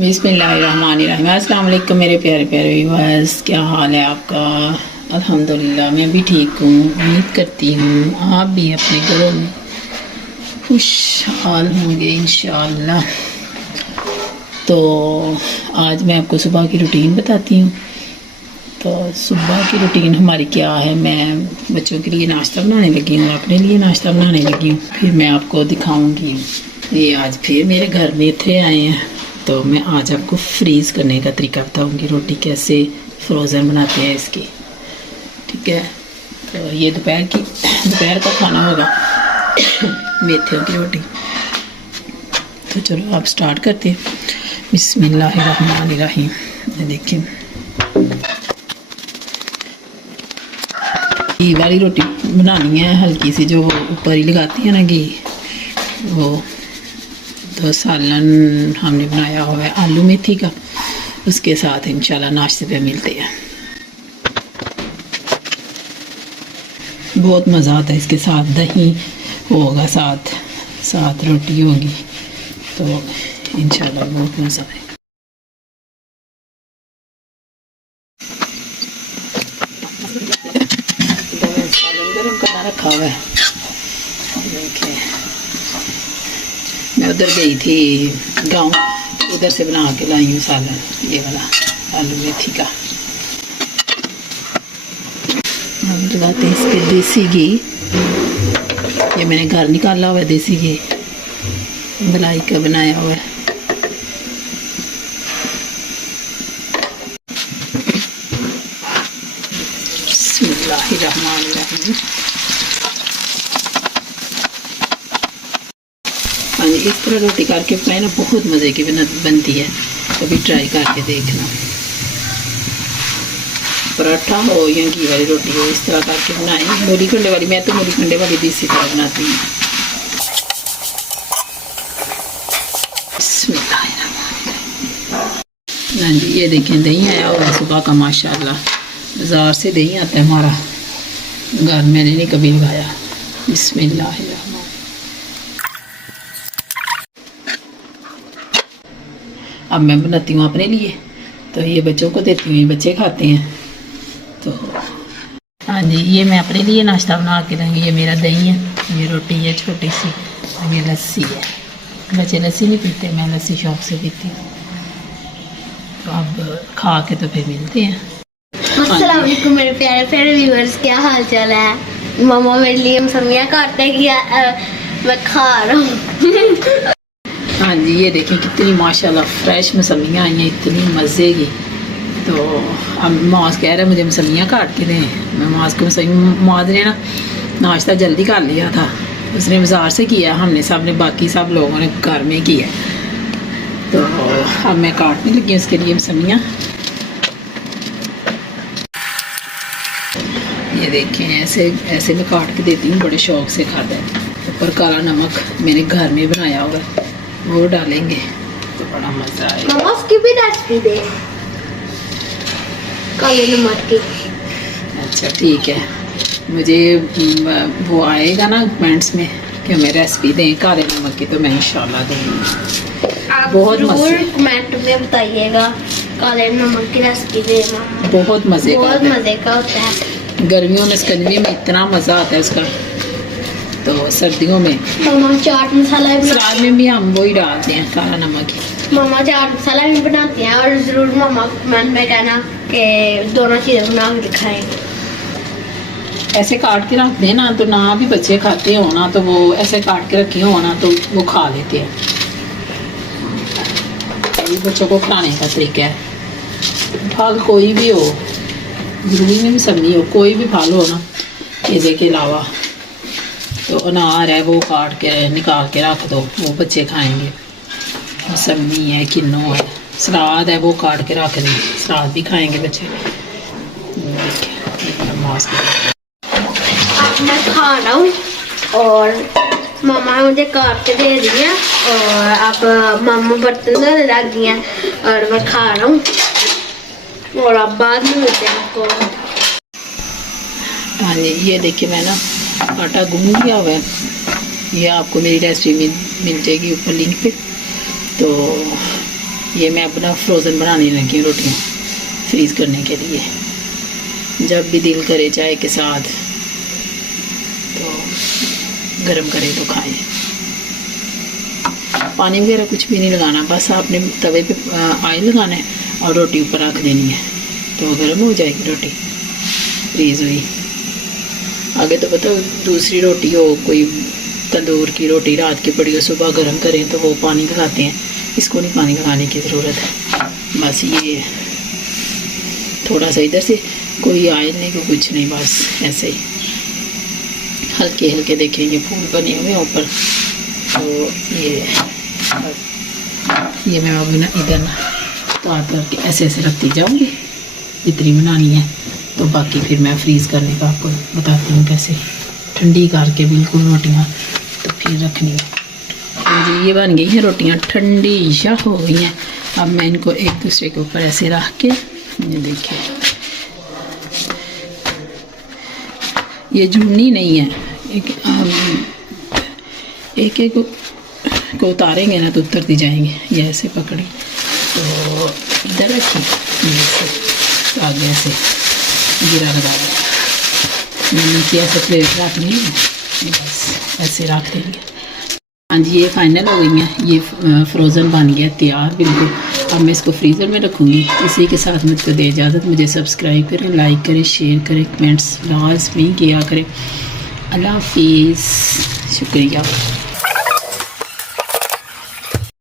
बिस्मिल्लाहिर्रहमानिर्रहीम। अस्सलाम वालेकुम मेरे प्यारे प्यारे व्यूअर्स, क्या हाल है आपका? अल्हम्दुलिल्लाह मैं भी ठीक हूँ। उम्मीद करती हूँ आप भी अपने घरों में खुशहाल होंगे इंशाअल्लाह। तो आज मैं आपको सुबह की रूटीन बताती हूँ। तो सुबह की रूटीन हमारी क्या है, मैं बच्चों के लिए नाश्ता बनाने लगी हूँ, अपने लिए नाश्ता बनाने लगी हूँ, फिर मैं आपको दिखाऊँगी। ये आज फिर मेरे घर में थे आए हैं, तो मैं आज आपको फ्रीज़ करने का तरीका बताऊंगी, रोटी कैसे फ्रोज़न बनाते हैं इसकी। ठीक है, तो ये दोपहर का खाना होगा मेथियों की रोटी। तो चलो आप स्टार्ट करते हैं। बिस्मिल्लाहिर्रहमानिर्रहीम। ये देखिए, घी वाली रोटी बनानी है, हल्की सी, जो वो ऊपर ही लगाती है ना घी, वो। तो सालन हमने बनाया हुआ है आलू मेथी का, उसके साथ इंशाल्लाह नाश्ते पे मिलते हैं। बहुत मज़ा आता है इसके साथ, दही होगा, साथ रोटी होगी, तो इंशाल्लाह बहुत मज़ा आएगा। सालन गरम करना रखा हुआ है। देखिए, मैं उधर गई थी गांव, उधर से बना के लाई हूँ सालन, ये वाला आलू मेथी का। हम लगाते हैं इस पर देसी घी, ये मैंने घर निकाला हुआ है, देसी घी मलाई का बनाया हुआ है। बिस्मिल्लाहिर्रहमानिर्रहीम। हाँ जी, इस तरह रोटी करके खाए ना, बहुत मज़े की बनती है, कभी ट्राई करके देखना। पराठा हो या घी वाली रोटी हो, इस तरह करके बनाए। मूली खंडे वाली, मैं तो मूली खंडे वाली भी इसी तरह बनाती हूँ। हाँ जी, ये देखें दही आया हुआ है सुबह का, माशाल्लाह। बाज़ार से दही आता है हमारा, घर मैंने नहीं कभी लगाया। बिस्मिल्लाहिर्रहमान। अब मैं बनाती हूँ अपने लिए, तो ये बच्चों को देती हूँ, ये बच्चे खाते हैं। तो हाँ जी, ये मैं अपने लिए नाश्ता बना के दूँगी। ये मेरा दही है, ये रोटी है छोटी सी, और ये लस्सी है। बच्चे लस्सी नहीं पीते, मैं लस्सी शॉप से पीती हूँ। तो अब खा के तो फिर मिलते हैं। अस्सलाम वालेकुम मेरे प्यारे प्यारे व्यूअर्स, क्या हाल चाल है? मामा मेरे लिए मौसमियाँ काटते हैं, मैं खा रहा हूँ। हाँ जी, ये देखिए कितनी माशाल्लाह फ्रेश मौसमियाँ आई हैं, इतनी मज़े की। तो अब माज कह रहा है मुझे मौसमियाँ काट के दें। मैं माज को माज ने ना नाश्ता जल्दी कर लिया था, उसने बाज़ार से किया, हमने सब ने, बाकी सब लोगों ने घर में किया। तो अब मैं काटने लगी उसके लिए मौसमियाँ। ये देखें, ऐसे मैं काट के देती हूँ, बड़े शौक से खाता है। ऊपर काला नमक मैंने घर में बनाया हुआ है, वो डालेंगे तो बड़ा मज़ा आएगा। मामा उसकी भी रेसिपी दे, काले नमक की। अच्छा ठीक है, मुझे वो आएगा ना कमेंट्स में कि हमें रेसिपी दें काले नमक की, तो मैं इंशाल्लाह दूँगी। आप बहुत जरूर कमेंट में बताइएगा, काले नमक की रेसिपी देना, बहुत मज़े का, बहुत मज़े का होता है। गर्मियों में सिकंजवी में इतना मज़ा आता है उसका, तो सर्दियों में मामा चाट मसाला भी सलाद में भी हम वही डालते हैं, काला नमक ही। मामा चाट मसाला भी बनाते हैं, और ज़रूर मामा कमेंट में कहना कि दोनों चीज़ें बना के दिखाएंगे। ऐसे काट के रख देना, तो ना भी बच्चे खाते हो ना, तो वो ऐसे काट के रखे हो ना, तो वो खा लेते हैं। ये बच्चों को खिलाने का तरीका है। फल कोई भी हो, जरूरी नहीं भी सब्जी हो, कोई भी फल हो ना, केले के अलावा, तो अनार है वो काट के निकाल के रख दो, वो बच्चे खाएंगे। मौसमी है, किन्नू है, सलाद है वो काट के रख दें, सलाद भी खाएंगे बच्चे। अब मैं खा रहा हूँ, और मामा मुझे काट के दे रही है, और अब मामा बर्तन धोने लग गई हैं, और मैं खा रहा हूँ, और अब बाद में मिलते हैं आपको। हाँ जी, ये देखिए मैं ना आटा गूंद लिया हुआ है, ये आपको मेरी रेसिपी मिल जाएगी ऊपर लिंक पे। तो ये मैं अपना फ्रोज़न बनाने लगी हूँ रोटियाँ फ्रीज़ करने के लिए, जब भी दिल करे चाय के साथ तो गरम करें तो खाएं। पानी वगैरह कुछ भी नहीं लगाना, बस आपने तवे पे ऑयल लगाना है और रोटी ऊपर रख देनी है तो गर्म हो जाएगी रोटी फ्रीज़ हुई। आगे तो पता दूसरी रोटी हो, कोई तंदूर की रोटी रात की पड़ी हो, सुबह गर्म करें तो वो पानी लगाते हैं, इसको नहीं पानी लगाने की ज़रूरत है। बस ये थोड़ा सा इधर से, कोई ऑयल नहीं कोई कुछ नहीं, बस ऐसे ही हल्के हल्के देखेंगे फूल बने हुए ऊपर। तो ये मैं अब ना इधर ना तार करके ऐसे ऐसे रखती जाऊँगी जितनी बनानी है, तो बाकी फिर मैं फ्रीज़ करने का आपको बताती हूँ कैसे, ठंडी करके बिल्कुल रोटियाँ तो फिर रखनी है। तो जी ये बन गई हैं रोटियाँ, ठंडी सा हो गई हैं। अब मैं इनको एक दूसरे के ऊपर ऐसे रख के, ये देखिए ये जुड़नी नहीं है, एक एक को उतारेंगे ना तो उतरती जाएंगे। ये ऐसे पकड़ी तो इधर रखी, तो आगे ऐसे गिरा लगा दिया, नीचे ऐसे प्लेट रख ली, बस ऐसे रख देंगे। हाँ जी ये फाइनल हो गई हैं, ये फ्रोज़न बन गया तैयार बिल्कुल। अब मैं इसको फ्रीज़र में रखूँगी। इसी के साथ मुझको दे इजाज़त, मुझे सब्सक्राइब करें, लाइक करें, शेयर करें, कमेंट्स लाजमी किया करें। अल्लाह हाफिज़, शुक्रिया।